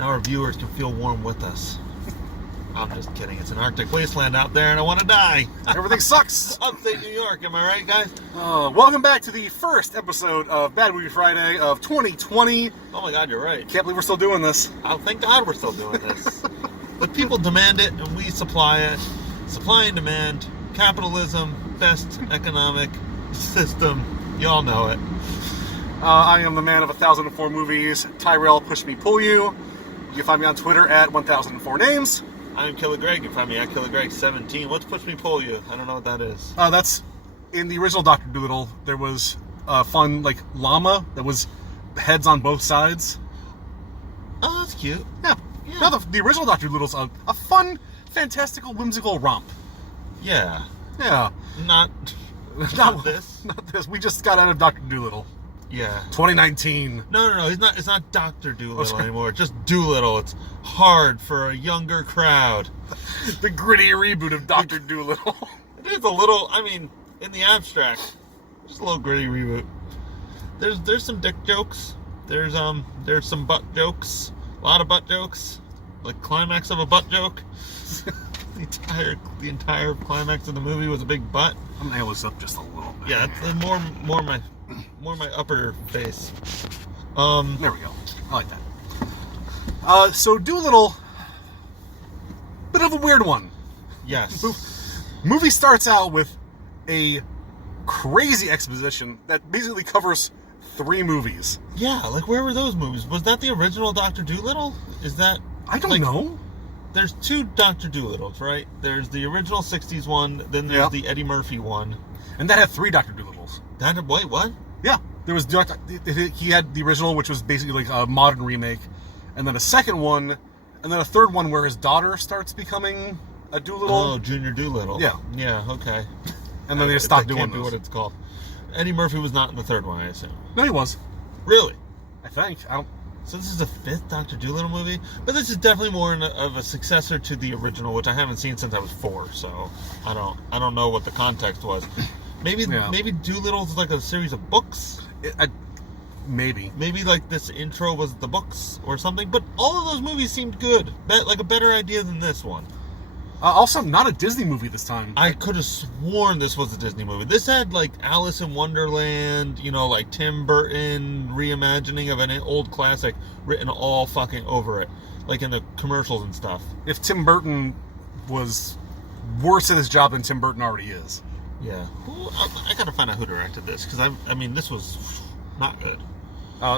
Now our viewers can feel warm with us. I'm just kidding. It's an Arctic wasteland out there, and I want to die. Everything sucks. Upstate New York, am I right, guys? Welcome back to the first episode of Bad Movie Friday of 2020. Oh my God, you're right. Can't believe we're still doing this. Oh, thank God we're still doing this. The people demand it, and we supply it. Supply and demand. Capitalism, best economic system. You all know it. I am the man of 1,004 movies. Tyrell, push me, pull you. You can find me on Twitter at 1,004 names. I'm Killer Greg. You can find me at KillerGreg17. What's Push Me Pull You? I don't know what that is. That's in the original Dr. Dolittle. There was a fun, llama that was heads on both sides. Oh, that's cute. Yeah. No, the original Dr. Dolittle's a fun, fantastical, whimsical romp. Yeah. Yeah. Not this. Not this. We just got out of Dr. Dolittle. Yeah. 2019. No. It's not Dr. Dolittle anymore. It's just Dolittle. It's hard for a younger crowd. The gritty reboot of Dr. Dolittle. It is a little, in the abstract, just a little gritty reboot. There's some dick jokes. There's some butt jokes. A lot of butt jokes. Like climax of a butt joke. The entire climax of the movie was a big butt. I'm gonna nail this up just a little bit. Yeah, it's more my upper face. There we go. I like that. So Dolittle, bit of a weird one. Yes. Movie starts out with a crazy exposition that basically covers 3 movies. Yeah, where were those movies? Was that the original Dr. Dolittle? Is that... I don't know. There's 2 Dr. Dolittles, right? There's the original 60s one, then there's the Eddie Murphy one. And that had 3 Dr. Dolittles. Wait, what? Yeah. There was... He had the original, which was basically a modern remake. And then a second one, and then a third one where his daughter starts becoming a Dolittle. Oh, Junior Dolittle. Yeah. Yeah, okay. And then they stopped doing can't be what it's called. Eddie Murphy was not in the third one, I assume. No, he was. Really? I think. I don't... So this is the 5th Dr. Dolittle movie? But this is definitely more of a successor to the original, which I haven't seen since I was 4, so I don't know what the context was. Maybe Dolittle's like a series of books? Maybe. Maybe this intro was the books or something, but all of those movies seemed good. Like a better idea than this one. Also, not a Disney movie this time. I could have sworn this was a Disney movie. This had Alice in Wonderland, Tim Burton reimagining of an old classic written all fucking over it. In the commercials and stuff. If Tim Burton was worse at his job than Tim Burton already is. Yeah. I gotta find out who directed this, because this was not good.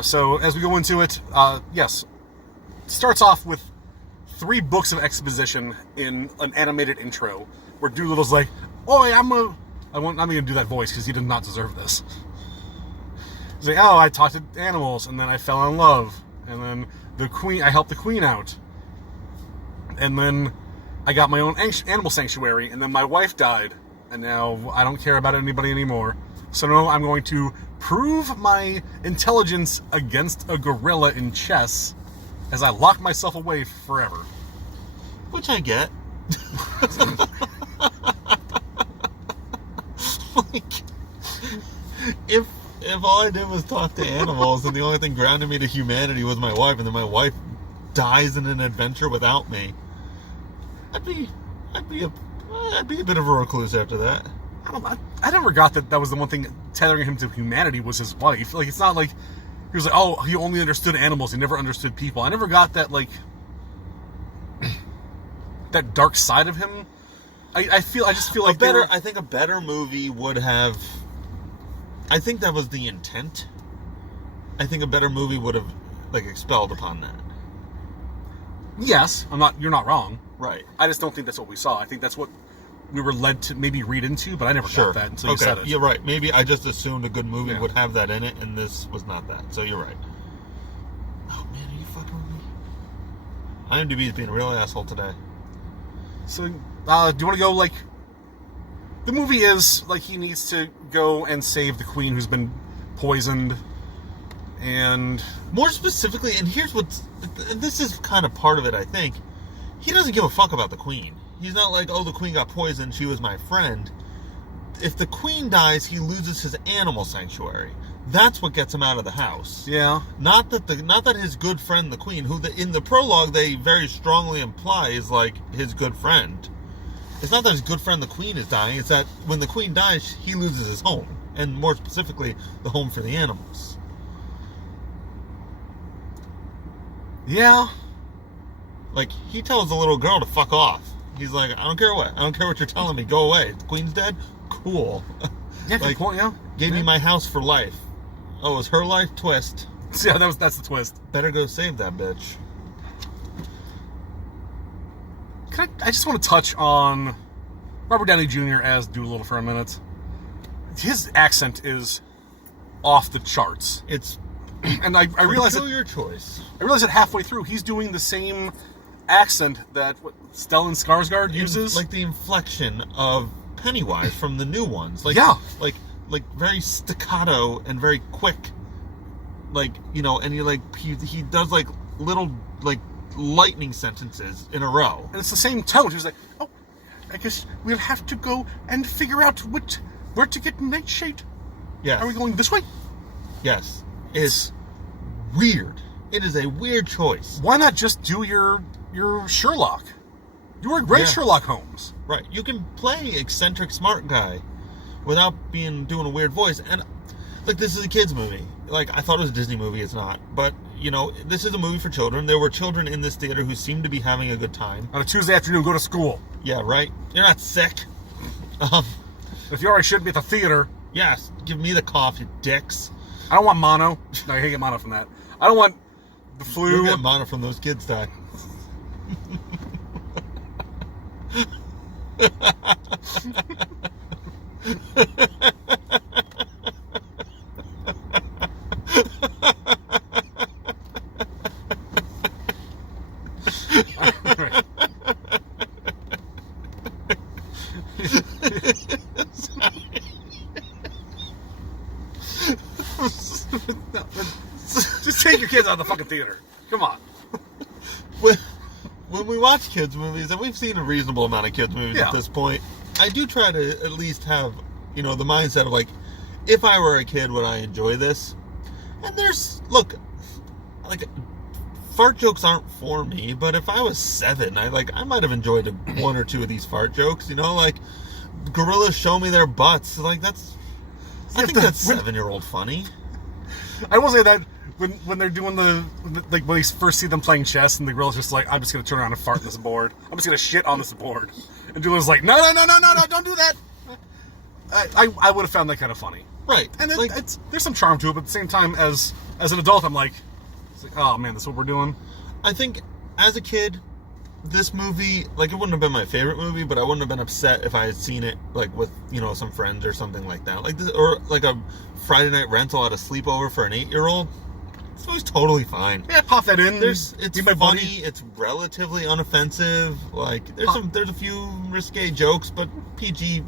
So as we go into it, yes, starts off with 3 books of exposition in an animated intro, where Dolittle's like, "Oi, I'm not gonna do that voice because he did not deserve this." He's like, "Oh, I talked to animals, and then I fell in love, and then I helped the queen out, and then I got my own animal sanctuary, and then my wife died, and now I don't care about anybody anymore. So now I'm going to prove my intelligence against a gorilla in chess as I lock myself away forever." Which I get. If all I did was talk to animals and the only thing grounded me to humanity was my wife, and then my wife dies in an adventure without me, I'd be a bit of a recluse after that. I never got that was the one thing tethering him to humanity was his wife. It's not like he was like, oh, he only understood animals, he never understood people. I never got that that dark side of him. I just feel like I think a better movie would have. I think that was the intent. I think a better movie would have expelled upon that. Yes, you're not wrong. Right. I just don't think that's what we saw. I think that's what we were led to maybe read into, but I never got that until you said it. You're right. Maybe I just assumed a good movie would have that in it, and this was not that. So you're right. Oh man, are you fucking with me? IMDb's being a real asshole today. So, do you want to go the movie is he needs to go and save the queen who's been poisoned, and more specifically, and this is kind of part of it, I think. He doesn't give a fuck about the queen. He's not like, oh, the queen got poisoned, she was my friend. If the queen dies, he loses his animal sanctuary. That's what gets him out of the house. Yeah. Not that his good friend, the Queen, who in the prologue they very strongly imply is like his good friend. It's not that his good friend, the Queen, is dying. It's that when the Queen dies, he loses his home. And more specifically, the home for the animals. Yeah. Like, he tells the little girl to fuck off. He's like, I don't care what you're telling me. Go away. The Queen's dead? Cool. Yeah, like, good point, yeah. Gave me my house for life. Oh, it's her life? Twist. Yeah, that's the twist. Better go save that bitch. I just want to touch on Robert Downey Jr. as Dolittle for a minute. His accent is off the charts. It's and I realize your choice. I realize that halfway through he's doing the same accent that Stellan Skarsgård uses, like the inflection of Pennywise from the new ones. Like, yeah, like very staccato and very quick. Like, and he does like little like lightning sentences in a row. And it's the same tone. He was like, "Oh, I guess we'll have to go and figure out where to get nightshade. Yes. Are we going this way?" Yes. It's weird. It is a weird choice. Why not just do your Sherlock? You were a great Sherlock Holmes. Right. You can play eccentric smart guy without doing a weird voice. And like, this is a kids movie. Like, I thought it was a Disney movie. It's not. But this is a movie for children. There were children in this theater who seemed to be having a good time. On a Tuesday afternoon, go to school. Yeah, right. You're not sick. If you already should be at the theater. Yes. Give me the cough, you dicks. I don't want mono. No, you can't get mono from that. I don't want the flu. You'll get mono from those kids, Ty. Just take your kids out of the fucking theater. Come on. When we watch kids movies, and we've seen a reasonable amount of kids movies at this point, I do try to at least have, the mindset of like, if I were a kid, would I enjoy this? And fart jokes aren't for me, but if I was 7, I might have enjoyed one or two of these fart jokes, like, gorillas show me their butts, like, I think that's 7-year-old funny. I will say that when they're doing when we first see them playing chess and the gorilla's just like, I'm just going to turn around and fart on this board. I'm just going to shit on this board. And Julia's like, no, don't do that. I would have found that kind of funny. Right. And there's some charm to it, but at the same time, as an adult, I'm like, oh man, that's what we're doing. I think as a kid, this movie, it wouldn't have been my favorite movie, but I wouldn't have been upset if I had seen it, with, some friends or something like that. Like this, or like a Friday night rental at a sleepover for an 8-year-old. This movie's totally fine. Yeah, pop that in. It's funny. It's relatively unoffensive. There's a few risque jokes, but PG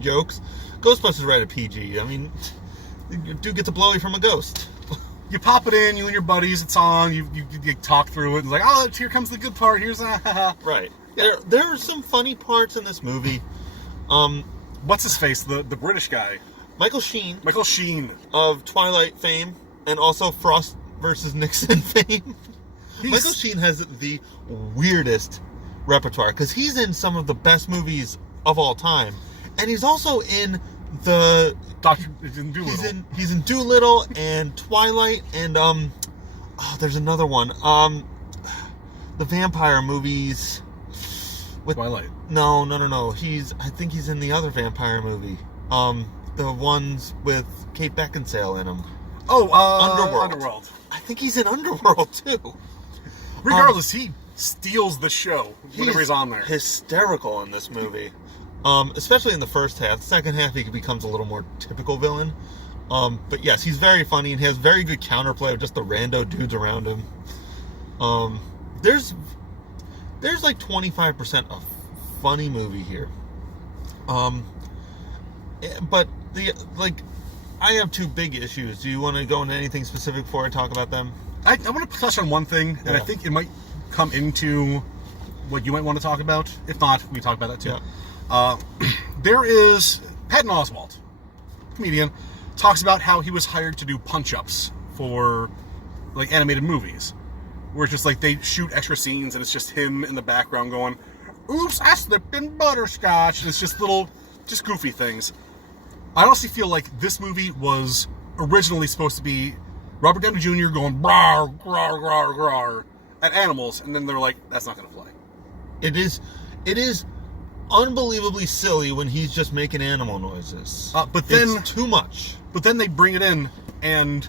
jokes. Ghostbusters rated PG. I mean, you do get to blowy from a ghost. You pop it in, you and your buddies, it's on, you talk through it, and it's like, oh, here comes the good part, here's Right. Yeah. There are some funny parts in this movie. What's his face? The British guy. Michael Sheen. Of Twilight fame, and also Frost versus Nixon fame. Michael Sheen has the weirdest repertoire, because he's in some of the best movies of all time, and he's also in he's in Dolittle. He's in Dolittle and Twilight and there's another one. The vampire movies with Twilight. No. I think he's in the other vampire movie. The ones with Kate Beckinsale in them. Oh, Underworld. I think he's in Underworld too. Regardless, he steals the show whenever he's on there. Hysterical in this movie. Especially in the first half. The second half, he becomes a little more typical villain. But yes, he's very funny, and he has very good counterplay with just the rando dudes around him. There's 25% of funny movie here. But I have 2 big issues. Do you want to go into anything specific before I talk about them? I want to touch on one thing, and I think it might come into what you might want to talk about. If not, we can talk about that too. Yeah. There is Patton Oswalt, comedian, talks about how he was hired to do punch-ups for, like, animated movies. Where it's just, like, they shoot extra scenes, and it's just him in the background going, oops, I slipped in butterscotch. And it's just little, just goofy things. I honestly feel like this movie was originally supposed to be Robert Downey Jr. going, rawr, rawr, rawr, rawr, at animals, and then they're like, that's not going to fly. It is unbelievably silly when he's just making animal noises. But then it's too much. But then they bring it in, and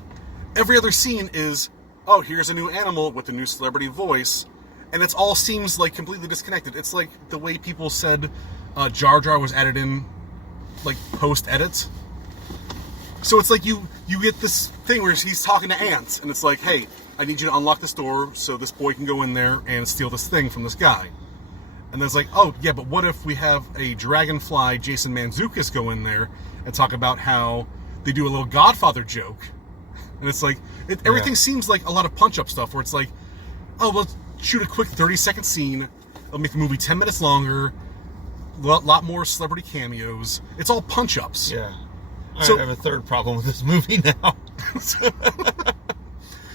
every other scene is, oh, here's a new animal with a new celebrity voice, and it all seems like completely disconnected. It's like the way people said Jar Jar was added in, like, post-edit. So it's like you get this thing where he's talking to ants, and it's like, hey, I need you to unlock this door so this boy can go in there and steal this thing from this guy. And then it's like, oh, yeah, but what if we have a Dragonfly Jason Mantzoukas go in there and talk about how they do a little Godfather joke? And it's like, everything seems like a lot of punch-up stuff where it's like, oh, let's shoot a quick 30-second scene. It'll make the movie 10 minutes longer. A lot more celebrity cameos. It's all punch-ups. Yeah. So, I have a third problem with this movie now.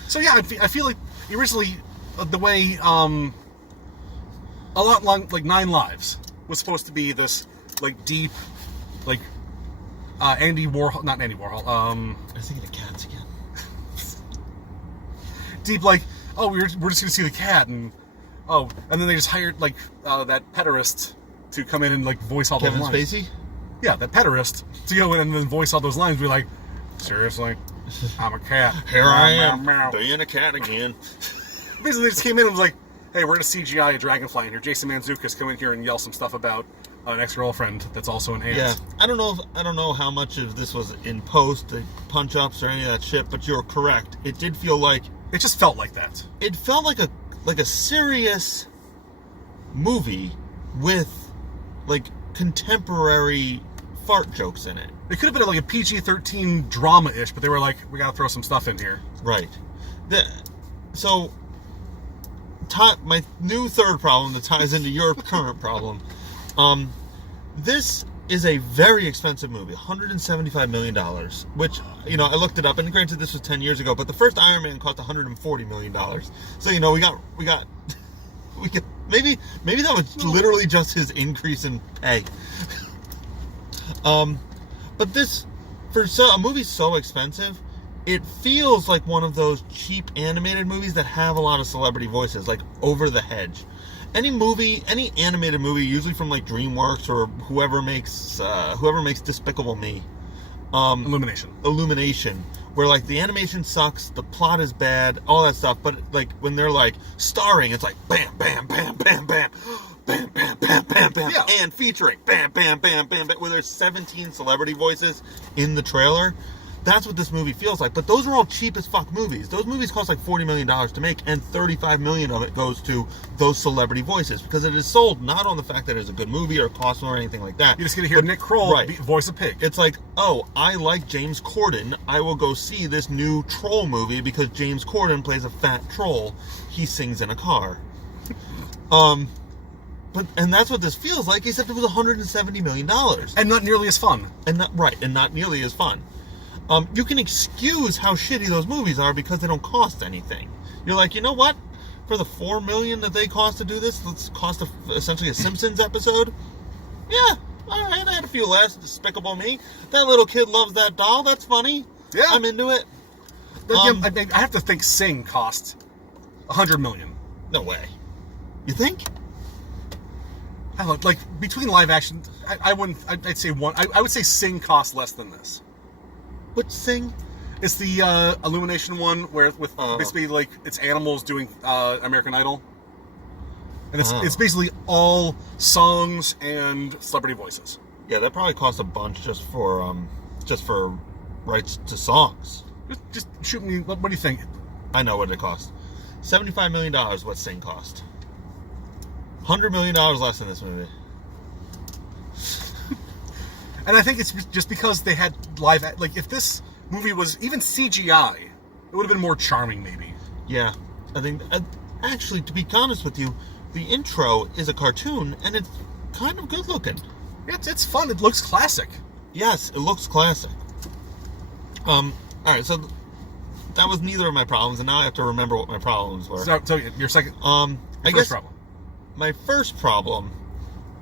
So yeah, I feel like originally the way a lot long, like 9 Lives was supposed to be this like deep, like not Andy Warhol. I'm thinking of Cats again. Deep, like, oh, we're just gonna see the cat, and then they just hired like that pederast to come in and like voice all those lines. Kevin Spacey? Yeah, that pederast to go in and then voice all those lines. Be like, seriously, I'm a cat. Here I am, being a cat again. Basically, they just came in and was like, hey, we're gonna CGI a dragonfly in here. Jason Mantzoukas come in here and yell some stuff about an ex-girlfriend that's also an ant. Yeah, I don't know how much of this was in post, the punch-ups or any of that shit, but you're correct. It did feel like it just felt like that. It felt like a serious movie with like contemporary fart jokes in it. It could have been like a PG-13 drama-ish, but they were like, we gotta throw some stuff in here. Right. My new third problem that ties into your current problem. This is a very expensive movie, $175 million, which, I looked it up, and granted this was 10 years ago, but the first Iron Man cost $140 million. So, we got maybe that was literally just his increase in pay. But this, for a movie so expensive, it feels like one of those cheap animated movies that have a lot of celebrity voices, like Over the Hedge. Any animated movie, usually from like DreamWorks or whoever makes Despicable Me, Illumination, where like the animation sucks, the plot is bad, all that stuff, but like when they're like starring, it's like bam, bam, bam, bam, bam, bam, bam, bam, bam, bam, yeah. And featuring bam, bam, bam, bam, bam, where there's 17 celebrity voices in the trailer. That's what this movie feels like. But those are all cheap as fuck movies. Those movies cost like $40 million to make, and $35 million of it goes to those celebrity voices, because it is sold not on the fact that it's a good movie or cost or anything like that. You're just going to hear Nick Kroll voice a pig. It's like, oh, I like James Corden. I will go see this new troll movie because James Corden plays a fat troll. He sings in a car. And that's what this feels like, except it was $170 million. And not nearly as fun. And not nearly as fun. You can excuse how shitty those movies are because they don't cost anything. You're like, you know what? For the $4 million that they cost to do this, let's cost essentially a Simpsons episode. Yeah, all right. I had a few laughs. Despicable Me. That little kid loves that doll. That's funny. Yeah, I'm into it. I have to think Sing cost $100 million. No way. You think? I don't know, like between live action, I wouldn't. I'd say one. I would say Sing costs less than this. Which Sing? It's the Illumination one where with basically like it's animals doing American Idol, and it's basically all songs and celebrity voices. Yeah, that probably costs a bunch just for rights to songs. Just shoot me. What do you think? I know what it cost. $75 million. What Sing cost? $100 million less than this movie. And I think it's just because they had live... Like, if this movie was even CGI, it would have been more charming, maybe. Yeah. I think... actually, to be honest with you, the intro is a cartoon, and it's kind of good looking. It's fun. It looks classic. Yes, it looks classic. All right, so that was neither of my problems, and now I have to remember what my problems were. So your second, I first guess problem. my first problem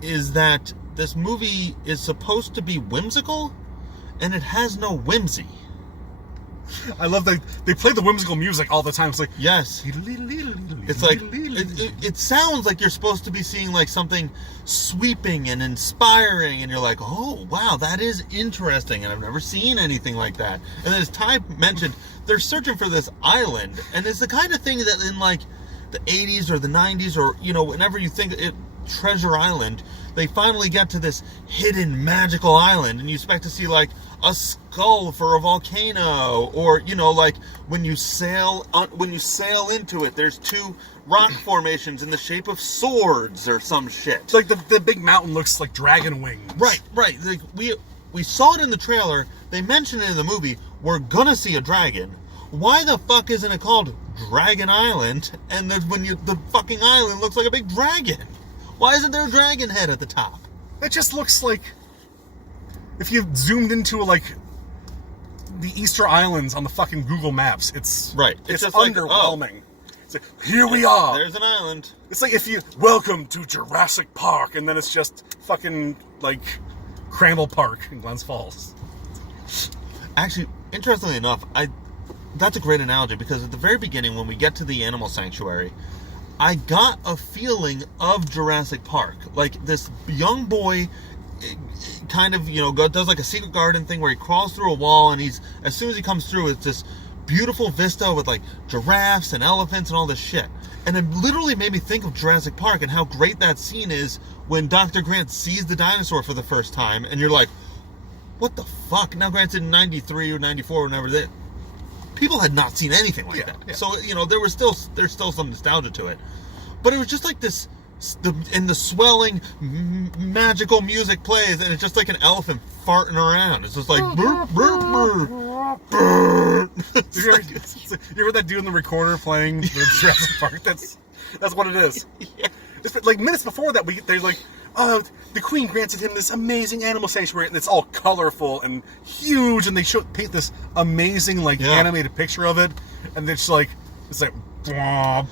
is that this movie is supposed to be whimsical, and it has no whimsy. I love that they play the whimsical music all the time. It's like, yes, it's like it sounds like you're supposed to be seeing like something sweeping and inspiring, and you're like, oh wow, that is interesting, and I've never seen anything like that. And then as Ty mentioned, they're searching for this island, and it's the kind of thing that in like the 80s or the 90s, or whenever you think it Treasure Island, they finally get to this hidden magical island, and you expect to see like a skull for a volcano, or like when you sail into it, there's two rock formations in the shape of swords or some shit. It's like the big mountain looks like dragon wings. Right. Like we saw it in the trailer. They mentioned it in the movie. We're gonna see a dragon. Why the fuck isn't it called Dragon Island? And the fucking island looks like a big dragon. Why isn't there a dragon head at the top? It just looks like if you zoomed into like the Easter Islands on the fucking Google Maps. It's right. It's just underwhelming. Like, it's like, here we are. There's an island. It's like if you welcome to Jurassic Park, and then it's just fucking like Cramble Park in Glens Falls. Actually, interestingly enough, that's a great analogy, because at the very beginning, when we get to the animal sanctuary, I got a feeling of Jurassic Park. Like this young boy kind of, does like a secret garden thing where he crawls through a wall, and as soon as he comes through, it's this beautiful vista with like giraffes and elephants and all this shit. And it literally made me think of Jurassic Park and how great that scene is when Dr. Grant sees the dinosaur for the first time, and you're like, what the fuck? Now, granted, in 93 or 94 or whenever that, people had not seen anything like that. Yeah. So, there's still some nostalgia to it. But it was just like this, and the swelling magical music plays, and it's just like an elephant farting around. It's just like, burp, burp, burp, burp. You heard that dude in the recorder playing the Jurassic Park? That's what it is. Yeah. It's like minutes before that, they're like, the Queen granted him this amazing animal sanctuary, and it's all colorful and huge, and they paint this amazing animated picture of it, and it's like blah,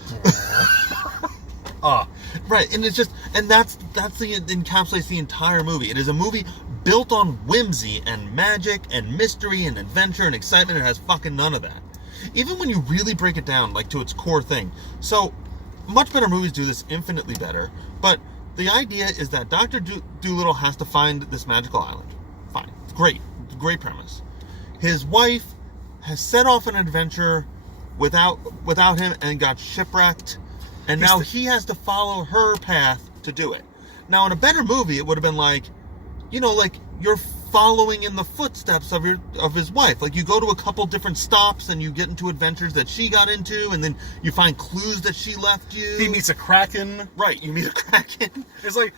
blah. Right, and it's just, and that's encapsulates the entire movie. It is a movie built on whimsy and magic and mystery and adventure and excitement. It has fucking none of that. Even when you really break it down, like to its core thing. So, much better movies do this infinitely better, but the idea is that Dr. Dolittle has to find this magical island. Fine. Great premise. His wife has set off an adventure without him and got shipwrecked, and now he has to follow her path to do it. Now, in a better movie, it would have been like, like you're following in the footsteps of his wife. Like, you go to a couple different stops and you get into adventures that she got into, and then you find clues that she left you. He meets a kraken. Right, you meet a kraken. It's like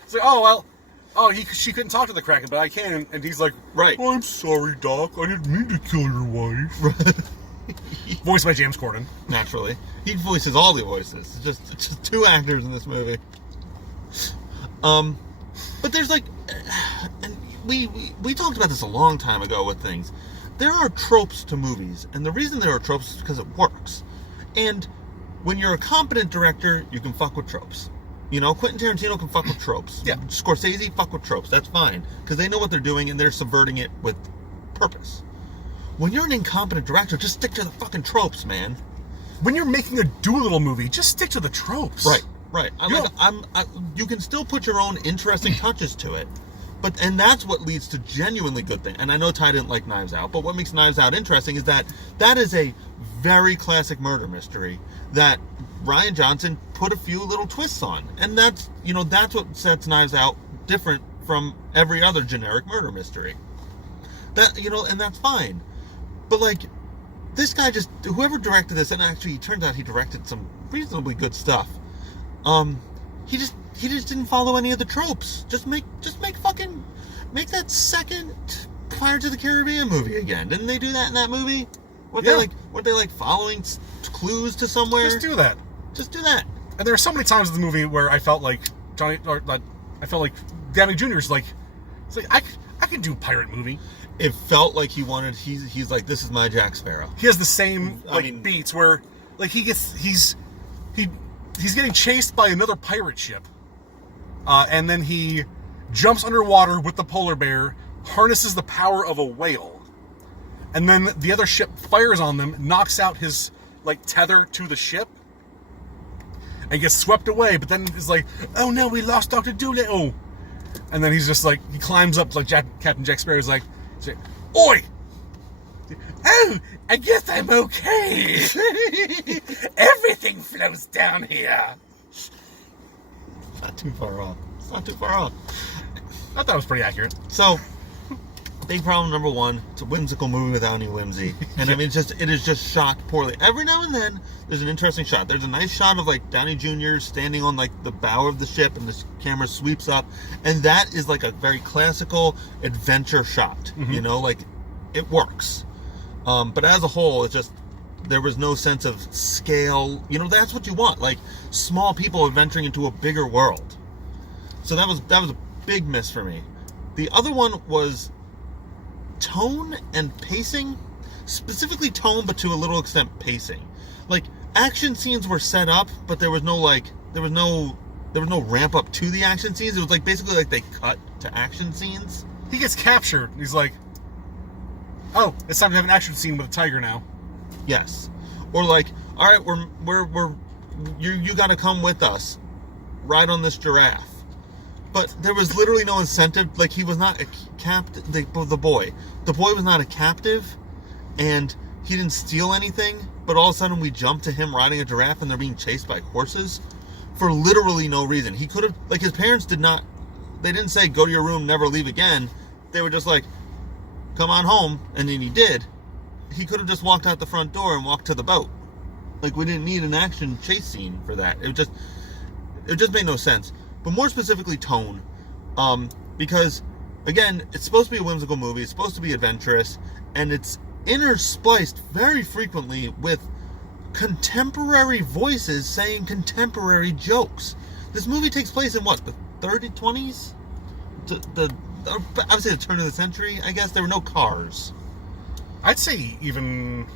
she couldn't talk to the kraken, but I can. And he's like, right. Oh, I'm sorry, Doc. I didn't mean to kill your wife. Voiced by James Corden. Naturally. He voices all the voices. It's just two actors in this movie. But there's like, and we talked about this a long time ago with things. There are tropes to movies, and the reason there are tropes is because it works. And when you're a competent director, you can fuck with tropes. Quentin Tarantino can fuck with tropes. Yeah. Scorsese, fuck with tropes. That's fine, because they know what they're doing and they're subverting it with purpose. When you're an incompetent director, just stick to the fucking tropes, man. When you're making a Dolittle movie, just stick to the tropes. Right. You can still put your own interesting touches to it, and that's what leads to genuinely good things. And I know Ty didn't like Knives Out, but what makes Knives Out interesting is that is a very classic murder mystery that Rian Johnson put a few little twists on, and that's what sets Knives Out different from every other generic murder mystery. And that's fine. But like, this guy whoever directed this, and actually it turns out he directed some reasonably good stuff. He just didn't follow any of the tropes. Just make that second Pirates of the Caribbean movie again. Didn't they do that in that movie? Weren't they like following clues to somewhere? Just do that. And there are so many times in the movie where I felt like Downey Jr. is like, it's like I could do a pirate movie. it felt like he wanted. He's like, this is my Jack Sparrow. He has the same beats where like he's getting chased by another pirate ship, and then he jumps underwater with the polar bear, harnesses the power of a whale, and then the other ship fires on them, knocks out his like tether to the ship, and gets swept away. But then is like, oh no, we lost Dr. Dolittle. And then he's just like, he climbs up like Captain Jack Sparrow's like, oi! Oh, I guess I'm okay. Everything flows down here. Not too far off. It's not too far off. I thought it was pretty accurate. So, big problem number one, it's a whimsical movie without any whimsy. And I mean, it is just shot poorly. Every now and then, there's an interesting shot. There's a nice shot of like Downey Jr. standing on like the bow of the ship and the camera sweeps up. And that is like a very classical adventure shot. Mm-hmm. You know, like it works. But as a whole, it's just, there was no sense of scale. You know, that's what you want. Like small people adventuring into a bigger world. So that was a big miss for me. The other one was tone and pacing, specifically tone, but to a little extent pacing. Like action scenes were set up, but there was no ramp up to the action scenes. It was like basically like they cut to action scenes. He gets captured. He's like, oh, it's time to have an action scene with a tiger now. Yes. Or like, all right, you got to come with us, ride on this giraffe. But there was literally no incentive. Like he was not a captive. The boy was not a captive, and he didn't steal anything. But all of a sudden, we jump to him riding a giraffe, and they're being chased by horses for literally no reason. He could have, like, his parents did not. They didn't say go to your room, never leave again. They were just like, come on home, and then he did. He could have just walked out the front door and walked to the boat. Like we didn't need an action chase scene for that. It just made no sense. But more specifically, tone. Because, again, it's supposed to be a whimsical movie. It's supposed to be adventurous. And it's interspliced very frequently with contemporary voices saying contemporary jokes. This movie takes place in, what, the 20s? I would say the turn of the century, I guess. There were no cars. I'd say even...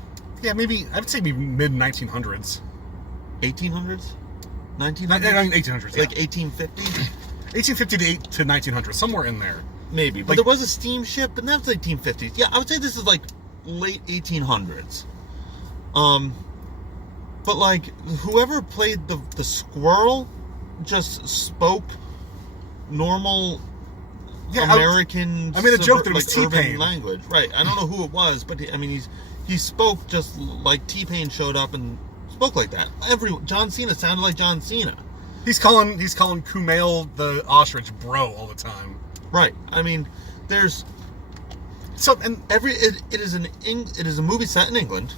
Yeah, maybe... I'd say maybe mid-1900s. 1800s? 1800s, like 1850? 1850 to 1900, somewhere in there. Maybe, but like, there was a steamship, but that's 1850s. Yeah, I would say this is like late 1800s. But like whoever played the squirrel just spoke normal American. I mean, a joke that was like, T-Pain language, right? I don't know who it was, but he spoke just like T-Pain showed up and spoke like that. John Cena sounded like John Cena. He's calling Kumail the ostrich bro all the time. Right. I mean, there's so and it is a movie set in England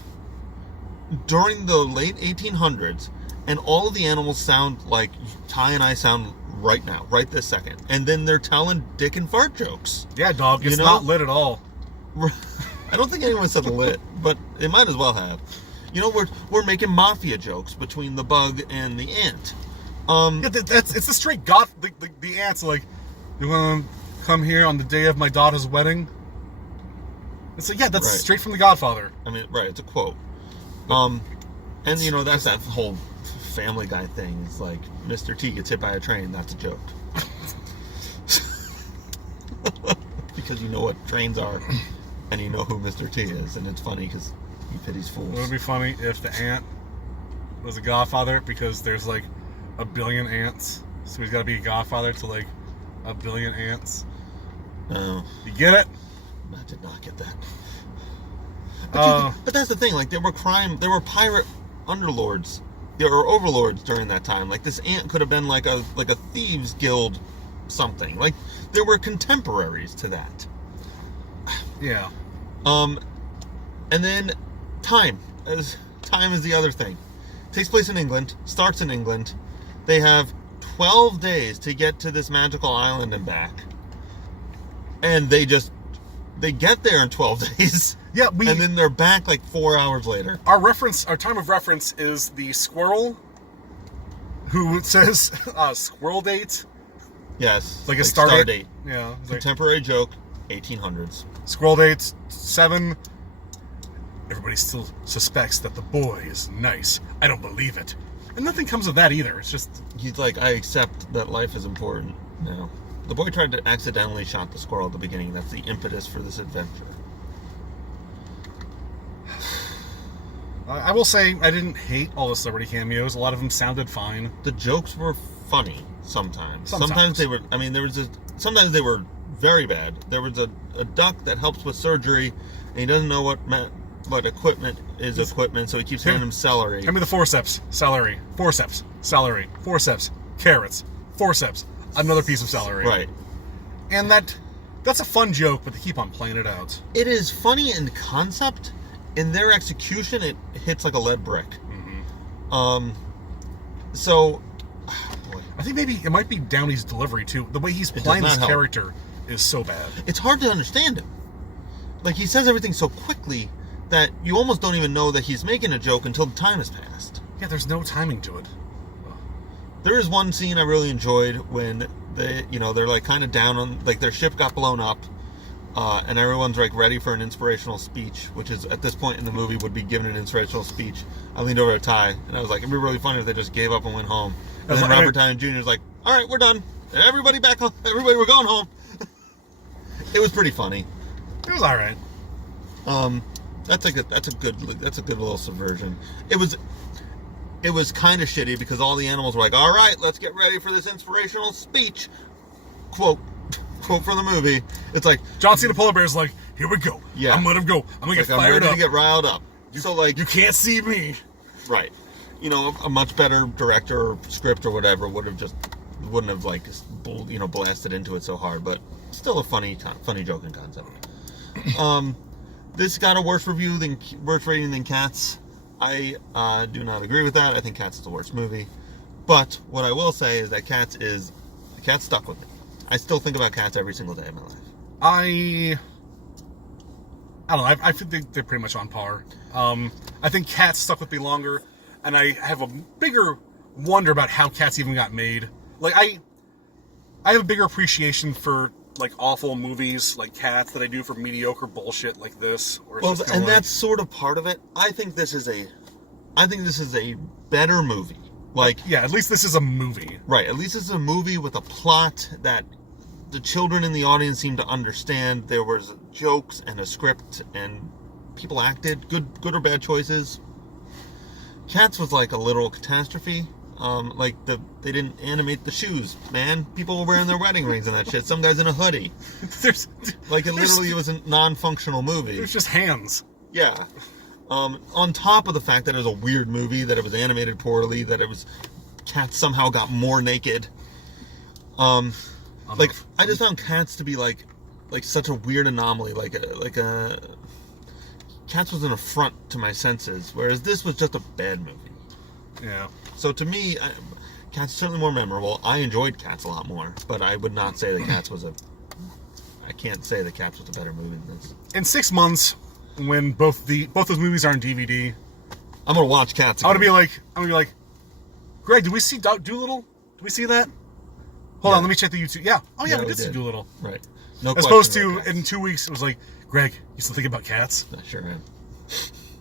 during the late 1800s, and all of the animals sound like Ty and I sound right now, right this second. And then they're telling dick and fart jokes. Yeah, dog. It's not lit at all. I don't think anyone said lit, but it might as well have. You know, we're making mafia jokes between the bug and the ant. Yeah, it's the straight goth. The ant's like, you want to come here on the day of my daughter's wedding? It's like, yeah, that's right. Straight from The Godfather. I mean, right? It's a quote. And you know, that's that whole Family Guy thing. It's like Mr. T gets hit by a train. That's a joke. Because you know what trains are, and you know who Mr. T is, and it's funny because he pities fools. It would be funny if the ant was a godfather, because there's like a billion ants, so he's got to be a godfather to like a billion ants. Oh, you get it? I did not get that. But that's the thing. Like there were pirate underlords, or overlords during that time. Like this ant could have been like a thieves guild, something. Like there were contemporaries to that. Yeah. And then time is the other thing. Takes place in England. Starts in England. They have 12 days to get to this magical island and back. And they get there in 12 days. Yeah, and then they're back like 4 hours later. Our time of reference is the squirrel who says squirrel date. Yes. Like a star date. Yeah. Contemporary joke. 1800s. Squirrel date 7. Everybody still suspects that the boy is nice. I don't believe it. And nothing comes of that either. It's just... He's like, I accept that life is important now. The boy tried to accidentally shot the squirrel at the beginning. That's the impetus for this adventure. I will say, I didn't hate all the celebrity cameos. A lot of them sounded fine. The jokes were funny sometimes. Sometimes they were, I mean, sometimes they were very bad. There was a duck that helps with surgery, and he doesn't know what equipment is equipment, so he keeps handing him celery. Give me the forceps, celery, forceps, celery, forceps, carrots, forceps, another piece of celery. Right. And that's a fun joke, but they keep on playing it out. It is funny in concept. In their execution, it hits like a lead brick. Mm-hmm. So, boy. I think maybe it might be Downey's delivery, too. The way he's playing this character is so bad. It's hard to understand him. Like, he says everything so quickly that you almost don't even know that he's making a joke until the time has passed. Yeah, there's no timing to it. There is one scene I really enjoyed when they're like kind of down on, like their ship got blown up, and everyone's like ready for an inspirational speech, which is at this point in the movie would be given an inspirational speech. I leaned over to Ty and I was like, it'd be really funny if they just gave up and went home. And then Robert Downey Jr. is like, all right, we're done. Everybody back home. Everybody, we're going home. It was pretty funny. It was all right. That's a good little subversion. It was kind of shitty because all the animals were like, all right, let's get ready for this inspirational speech. Quote from the movie. It's like John Cena Polar Bear's like, here we go. Yeah. I'm gonna go. I'm gonna get fired up. I'm ready to get riled up. So like, you can't see me. Right. You know, a much better director or script or whatever wouldn't have like, blasted into it so hard, but still a funny joke and concept. This got a worse rating than Cats. I do not agree with that. I think Cats is the worst movie. But what I will say is that Cats stuck with me. I still think about Cats every single day of my life. I don't know. I think they're pretty much on par. I think Cats stuck with me longer, and I have a bigger wonder about how Cats even got made. Like I have a bigger appreciation for like awful movies like Cats than I do for mediocre bullshit like this. That's sort of part of it. I think this is a better movie. Like, yeah, at least this is a movie. Right, at least it's a movie with a plot that the children in the audience seem to understand. There was jokes and a script, and people acted good or bad choices. Cats was like a literal catastrophe. They didn't animate the shoes, man. People were wearing their wedding rings and that shit. Some guy's in a hoodie. It literally was a non-functional movie. There's just hands. Yeah. On top of the fact that it was a weird movie, that it was animated poorly, that Cats somehow got more naked. I just found Cats to be like such a weird anomaly. Cats was an affront to my senses, whereas this was just a bad movie. Yeah. So to me, Cats is certainly more memorable. I enjoyed Cats a lot more, but I would not say that Cats was I can't say that Cats was a better movie than this. In 6 months, when both those movies are on DVD, I'm gonna watch Cats again. I'm gonna be like, Greg, did we see Dolittle? Did we see that? Hold on, let me check the YouTube. Yeah. Oh yeah, we did see Dolittle. Right. No. As opposed to in 2 weeks, it was like, Greg, you still thinking about Cats? I sure am.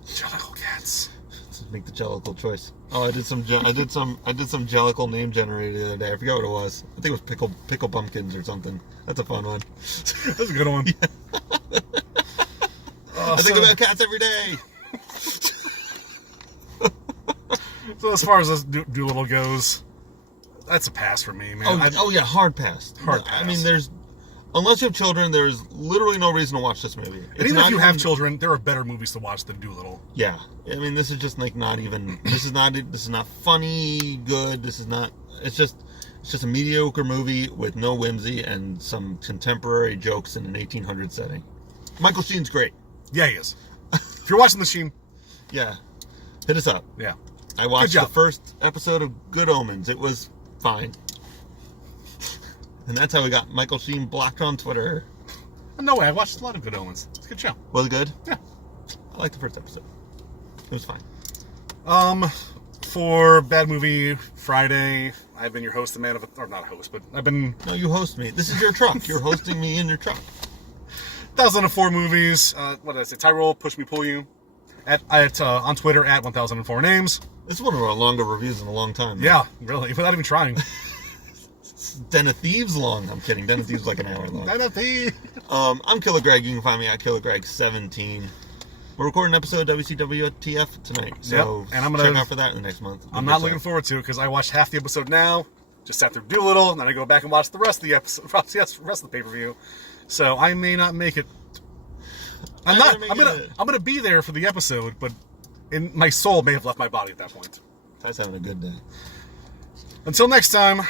Jellicle Cats. Let's make the Jellicle choice. Oh, I did some Jellicle name generator the other day. I forgot what it was. I think it was pickle pumpkins or something. That's a fun one. That's a good one. Yeah. I think about Cats every day. So as far as this Dolittle goes, that's a pass for me, man. Hard pass. Hard pass. I mean, unless you have children, there's literally no reason to watch this movie. And even if you have children, there are better movies to watch than Dolittle. Yeah, I mean, this is just like not even. This is not funny, good. It's just a mediocre movie with no whimsy and some contemporary jokes in an 1800 setting. Michael Sheen's great. Yeah, he is. If you're watching the Sheen, yeah, hit us up. Yeah, I watched the first episode of Good Omens. It was fine. And that's how we got Michael Sheen blocked on Twitter. No way, I watched a lot of Good Omens. It's a good show. Was it good? Yeah. I liked the first episode. It was fine. For Bad Movie Friday, I've been your host, or not host, but I've been... No, you host me. This is your truck. You're hosting me in your truck. 1004 movies. What did I say? Tyrol, push me, pull you. On Twitter at 1004 names. This is one of our longer reviews in a long time. Man. Yeah, really, without even trying. Den of Thieves long. I'm kidding. Den of Thieves like an hour long. Den of Thieves. I'm Killer Greg. You can find me at KillerGreg17. We're recording an episode of WCWTF tonight, so yep. And I'm gonna check out for that in the next month. I'm not looking forward to it because I watched half the episode now. Just sat through Dolittle, and then I go back and watch the rest of the episode, the rest of the pay-per-view. So I may not make it. I'm gonna be there for the episode, but my soul may have left my body at that point. Ty's having a good day. Until next time,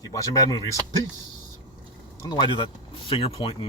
keep watching bad movies. Peace. I don't know why I do that finger pointing.